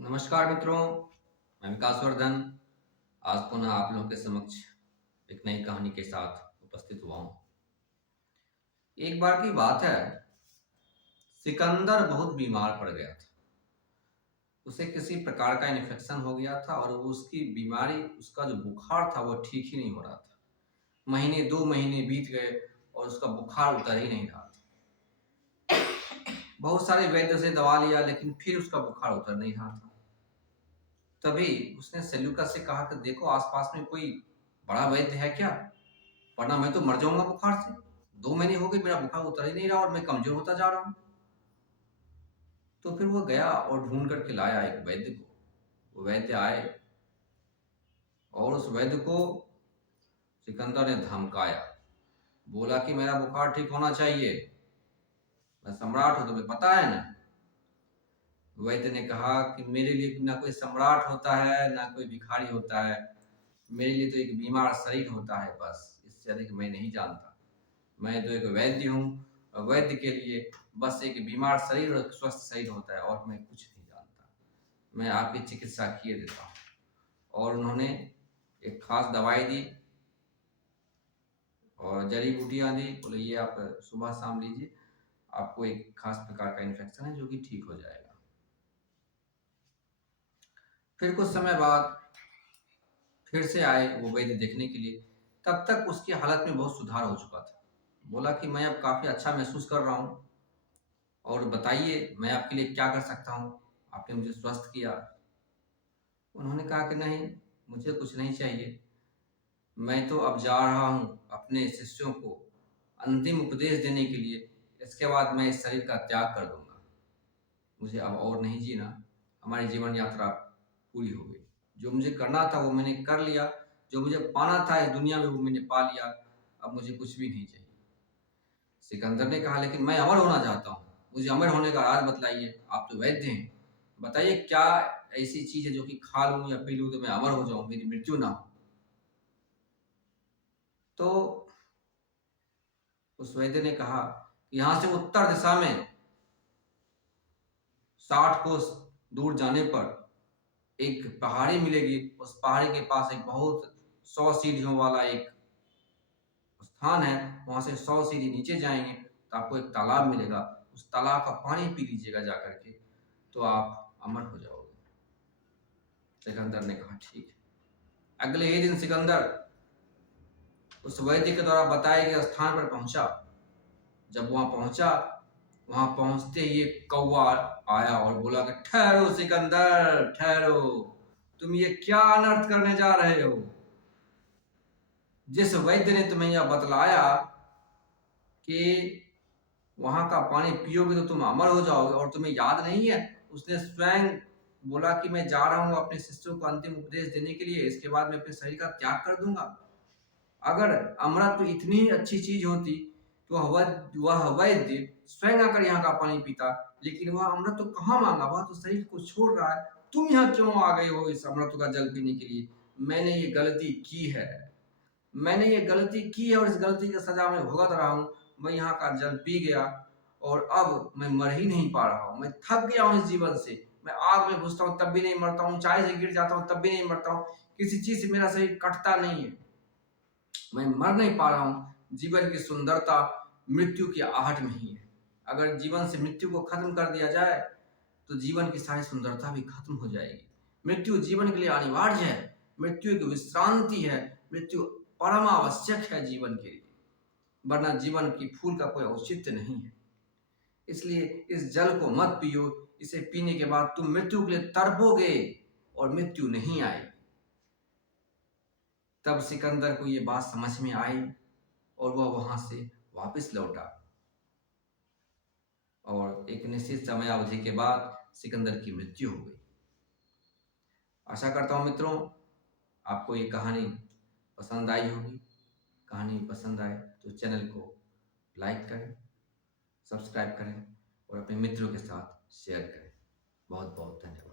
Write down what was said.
नमस्कार मित्रों, मैं विकास वर्धन आज पुनः आप लोगों के समक्ष एक नई कहानी के साथ उपस्थित हुआ हूँ। एक बार की बात है, सिकंदर बहुत बीमार पड़ गया था। उसे किसी प्रकार का इन्फेक्शन हो गया था और उसकी बीमारी, उसका जो बुखार था वो ठीक ही नहीं हो रहा था। महीने 2 महीने बीत गए और उसका बुखार उतर ही नहीं रहा था। बहुत सारे वैद्य से दवा लिया लेकिन फिर उसका बुखार उतर नहीं रहा था। तभी उसने सेल्यूकस से कहा कि देखो आसपास में कोई बड़ा वैद्य है क्या, वरना मैं तो मर जाऊंगा बुखार से। 2 महीने हो गए, मेरा बुखार उतर ही नहीं रहा और मैं कमजोर होता जा रहा हूँ। तो फिर वो गया और ढूंढ करके लाया एक वैद्य को। वो वैद्य आए और उस वैद्य को सिकंदर ने धमकाया। बोला कि मेरा बुखार ठीक होना चाहिए, मैं सम्राट हूं, तुम्हें पता है ना। वैद्य ने कहा कि मेरे लिए ना कोई सम्राट होता है ना कोई भिखारी होता है, मेरे लिए तो एक बीमार शरीर होता है, बस इससे अधिक मैं नहीं जानता। मैं तो एक वैद्य हूँ और वैद्य के लिए बस एक बीमार शरीर और एक स्वस्थ शरीर होता है और मैं कुछ नहीं जानता। मैं आपकी चिकित्सा किए देता हूँ। और उन्होंने एक खास दवाई दी और जड़ी बूटियाँ दी। बोले ये आप सुबह शाम लीजिए, आपको एक खास प्रकार का इन्फेक्शन है जो कि ठीक हो जाएगा। फिर कुछ समय बाद फिर से आए वो वैद्य देखने के लिए। तब तक उसकी हालत में बहुत सुधार हो चुका था। बोला कि मैं अब काफ़ी अच्छा महसूस कर रहा हूँ और बताइए मैं आपके लिए क्या कर सकता हूँ, आपने मुझे स्वस्थ किया। उन्होंने कहा कि नहीं, मुझे कुछ नहीं चाहिए, मैं तो अब जा रहा हूँ अपने शिष्यों को अंतिम उपदेश देने के लिए। इसके बाद मैं इस शरीर का त्याग कर दूंगा, मुझे अब और नहीं जीना, हमारी जीवन यात्रा पूरी हो गई। जो मुझे करना था वो मैंने कर लिया, जो मुझे पाना था इस दुनिया में वो मैंने पा लिया, अब मुझे कुछ भी नहीं चाहिए। सिकंदर ने कहा लेकिन मैं अमर होना चाहता हूँ, मुझे अमर होने का राज बतलाइए, आप तो वैद्य हैं, बताइए क्या ऐसी चीज है जो कि खा लूं या पी लूं तो मैं अमर हो जाऊं, मेरी मृत्यु ना हो। तो उस वैद्य ने कहा कि यहां से उत्तर दिशा में 60 कोस दूर जाने पर एक पहाड़ी मिलेगी। उस पहाड़ी के पास एक बहुत 100 सीढ़ियों वाला एक स्थान है, वहां से 100 सीढ़ी नीचे जाएंगे तो आपको एक तालाब मिलेगा, उस तालाब का पानी पी लीजिएगा जाकर के, तो आप अमर हो जाओगे। सिकंदर ने कहा ठीक है। अगले ही दिन सिकंदर उस वैद्य के द्वारा बताए गए स्थान पर पहुंचा। जब वहां पहुंचा, वहां पहुंचते ही एक कौवा आया और बोला कि ठहरो सिकंदर ठहरो, तुम ये क्या अनर्थ करने जा रहे हो। जिस वैद्य ने तुम्हें यह बतलाया कि वहां का पानी पियोगे तो तुम अमर हो जाओगे और तुम्हें याद नहीं है, उसने स्वयं बोला कि मैं जा रहा हूं अपने शिष्यों को अंतिम उपदेश देने के लिए, इसके बाद मैं अपने शरीर का त्याग कर दूंगा। अगर अमृत इतनी ही अच्छी चीज होती तो वह वैद्य स्वयं आकर यहाँ का पानी पीता, लेकिन वह अमृत तो कहाँ मांगा, वह तो शरीर को छोड़ रहा है। तुम यहाँ क्यों आ गए हो इस अमृत का जल पीने के लिए। मैंने ये गलती की है, मैंने ये गलती की है और इस गलती की सजा मैं भुगत रहा हूँ। मैं यहाँ का जल पी गया और अब मैं मर ही नहीं पा रहा हूँ, मैं थक गया हूँ इस जीवन से। मैं आग में घुसता हूँ तब भी नहीं मरता हूँ, ऊंचाई से गिर जाता हूँ तब भी नहीं मरता हूँ, किसी चीज से मेरा शरीर कटता नहीं है, मैं मर नहीं पा रहा हूं। जीवन की सुंदरता मृत्यु की आहट में ही है। अगर जीवन से मृत्यु को खत्म कर दिया जाए तो जीवन की सारी सुंदरता भी खत्म हो जाएगी। मृत्यु जीवन के लिए अनिवार्य है, मृत्यु एक विश्रांति है, मृत्यु परम आवश्यक है जीवन के लिए, वरना जीवन की फूल का कोई औचित्य नहीं है। इसलिए इस जल को मत पियो, इसे पीने के बाद तुम मृत्यु के लिए तड़पोगे और मृत्यु नहीं आएगी। तब सिकंदर को ये बात समझ में आई और वह वहां से वापस लौटा और एक निश्चित समय अवधि के बाद सिकंदर की मृत्यु हो गई। आशा करता हूं मित्रों आपको ये कहानी पसंद आई होगी। कहानी पसंद आए तो चैनल को लाइक करें, सब्सक्राइब करें और अपने मित्रों के साथ शेयर करें। बहुत बहुत धन्यवाद।